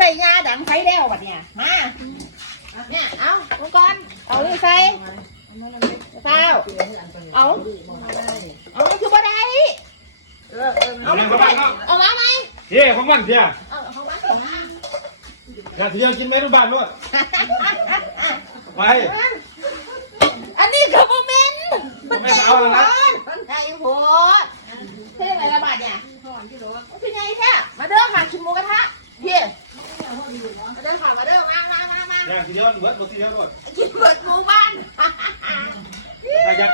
ใส่งาดังไฟแล้วบัดเนี่ยมาเนี่ยเอาลงก่อนเอานี่ใส่เต้าเอาเอามันคือบ่ได้เออเออเอามันคือบ่ได้เอามาไหมเฮ้ของมันเพียเอาเอามาเอามาอย่าเที่ยวกินไม่รู้บ้านด้วยไปอันนี้คือโมเมนต์มันไม่ใหญ่เอาโพแล้วนะดมันใหญ่โพดเท่าไหร่ละบาทเนี่ยพี่ใหญ่แท้มาเด้อค่ะชิมหมูกระทะพี่ มาเด้อค่ะมาเด้อมามามามาอย่าทีเดียวเบิร์ดหมดทีเดียวด้วยกินเบิดหมู่บ้านใครจะ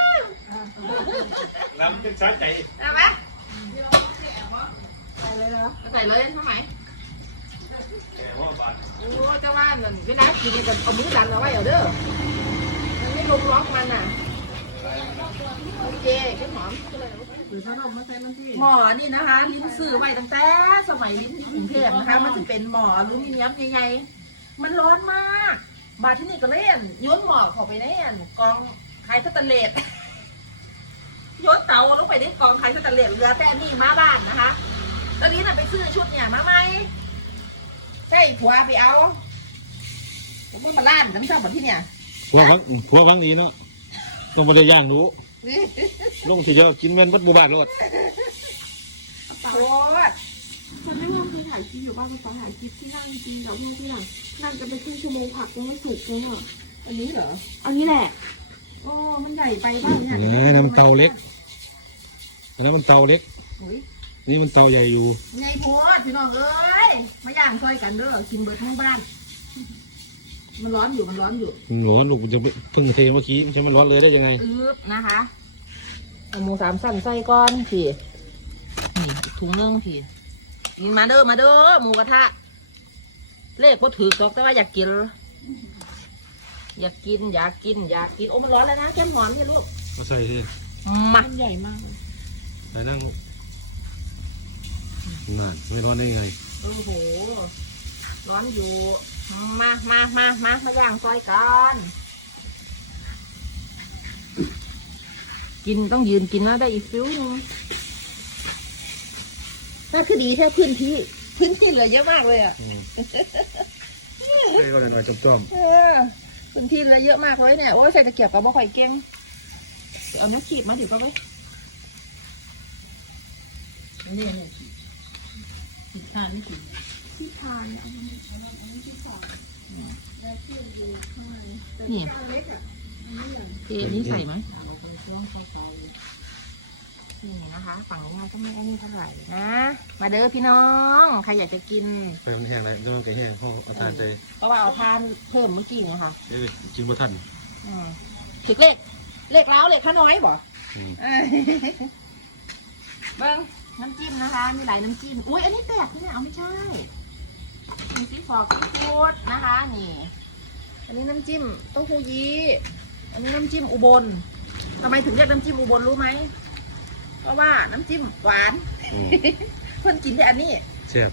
ลำเป็นสายใจเอาไหมใส่เลยเหรอใส่เลยทำไมแกว่าบ้านโอ้เจ้าว่านั่นไม่น่ากินกันเอามือดันเอาไว้เอาเด้อมันไม่ลงล็อกมันน่ะโอเคขึ้นหอมห รือถ้านมมาใส่น้ำที่หมอนี่นะคะ ลิ้นสื่อไว้ตั้งแต่สมัยลิ้นอยู่กรุงเทพนะคะ มันจะเป็นหมออลูมิเนียมใหญ่ๆมันร้อนมาก บาดที่นี่ก็เล่นโยนหมอเข้าไปในอันกองไข่สแตนเลสโยนเตาลงไปในกองไข่สแตนเลสเรือแต่นี่มาบ้านนะคะ ตอนนี้น่ะไปซื้อชุดเนี่ยมาไหมใช่ผัวไปเอาผมว่ามาล้านกันไม่ชอบแบบที่เนี่ยหัววังหัววังอีเนาะต้องไปได้ย่างรู้ ลงทีเดียวกินเว้นวัดบูบานรถโคตรฉันไม่ว่าเคยถ่ายคลิปอยู่บ้างภาษาถ่ายคลิปที่นั่งกินแล้วเมื่อที่หลังนั่งกันไปครึ่งชั่วโมงผักยังไม่สุกเลยอะอันนี้เหรออันนี้แหละโอ้มันใหญ่ไปบ้างเนี่ยนี่น้ำเตาเล็กอันนั้นมันเตาเล็กอุ๊ยนี่มันเตาใหญ่อยู่ไงโพดพี่น้องเอ้ยมาย่างซอยกันเด้อกินเบิดทั้งบ้าน มันร้อนอยู่มันร้อนอยู่ร้อนลูกจะเพิ่งเทเมื่อกี้ใช่ไหมร้อนเลยได้ยังไงอึบนะคะเอาหมูสามสั้นใส่ก้อนพี่นี่อีกถุงนึงพี่นี่มาเด้อมาเด้อหมูกระทะ เลขก็ถือตอกแต่ว่าอยากกิน อยากกินอยากกินอยากกินโอ้มันร้อนแล้วนะแก้มหอมเนี่ยลูกมาใส่ที่มามันใหญ่มากเลยใส่นั่งลูกนั่นไม่ร้อนได้ยังไงโอ้โหร้อนอยู่ มามามามามาย่างซอยกันกินต้องยืนกินแล้วได้อีกฟิวหนึงถ้าคือดีแค่พื้นที่พื้นที่เหลือเยอะมากเลยอะไม่ก็เลยหน่อยจอมเออพื้นที่เหลือเยอะมากเลยเนี่ย โอ้ยใส่ตะเกียบกับบ่ค่อยเก่งเอาน้ำขีดมาเดี๋ยวก็ไว้นี่นี่ขีดขีดทานนี่ขีด ที่ทานอันนี้อันนี้ที่สองแล้วที่ดูข้างในแต่นี่ที่เล็กอะอันนี้อย่างเอะนี่ใส่ไหมนี่นะคะ ฝั่งนี้มันก็ไม่อันนี้เท่าไหร่นะ มาเด้อพี่น้องใครอยากจะกินไปมันแห้งเลยจะมันไก่แห้งห้องเอาทานใจเพราะว่าเอาทานเพิ่มเมื่อกี้เนี่ยค่ะเอ้ยกินบ่ทันอืมผิดเลขเลขแล้วเลขข้าน้อยบ่เอ้ยเบิ้งน้ำจิ้มนะคะ มีหลายน้ำจิ้ม อุ้ยอันนี้แตกนี่เอาไม่ใช่ มีซีฟอกซีฟู้ดนะคะ นี่ อันนี้น้ำจิ้มเต้าหู้ยี้ อันนี้น้ำจิ้มอุบลทำไมถึงเรียกน้ำจิ้มอุบลรู้ไหม เพราะว่าน้ำจิ้มหวาน อืมเพิ่นกินแต่อันนี้แซ่บ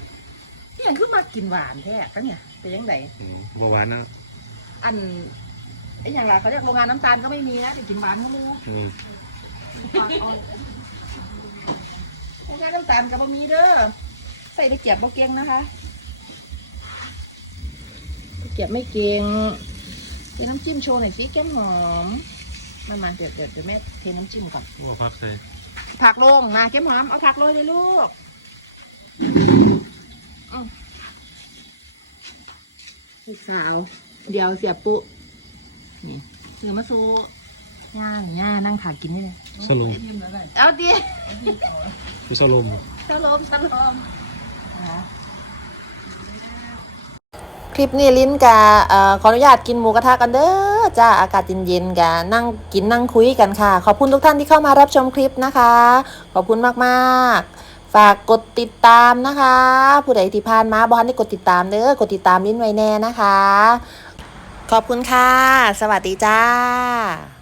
นี่ยังคือมากินหวานแท้กันเนี่ยเป็นยังไงอืมบ่หวานนะอันไอ้อย่างไรเขาเรียกโรงงานน้ำตาลก็ไม่มีนะแต่กินหวานเขาไม่รู้ อืมโรงงานน้ำตาลก็บ่มีเด้อใส่ได้เกียบบ่เก่งนะคะ เกียบไม่เก่งเทน้ำจิ้มโชว์หน่อยสิแก้มหอมมันมาเดี๋ยวเดี๋ยวเดี๋ยวแม่เทน้ำจิ้มก่อนว่าพักใส่ผักลงนะแก้มหอมเอาผักโรยเลยลูกอืมลูกสาว เดี๋ยวเสียปุนี่ซื้อมาสู้ย่าย่านั่งขากินได้เลยสลมเอาดิมีสลมสลมสลม คลิปนี้ลิ้นกาขออนุญาตกินหมูกระทะกันเด้อจ้าอากาศเย็นๆกันนั่งกินนั่งคุยกันค่ะ ขอบคุณทุกท่านที่เข้ามารับชมคลิปนะคะ ขอบคุณมากๆ ฝากกดติดตามนะคะ ผู้ใดที่ผ่านมาบอลได้กดติดตามเด้อกดติดตามลิ้นไว้แน่นะคะ ขอบคุณค่ะ สวัสดีจ้า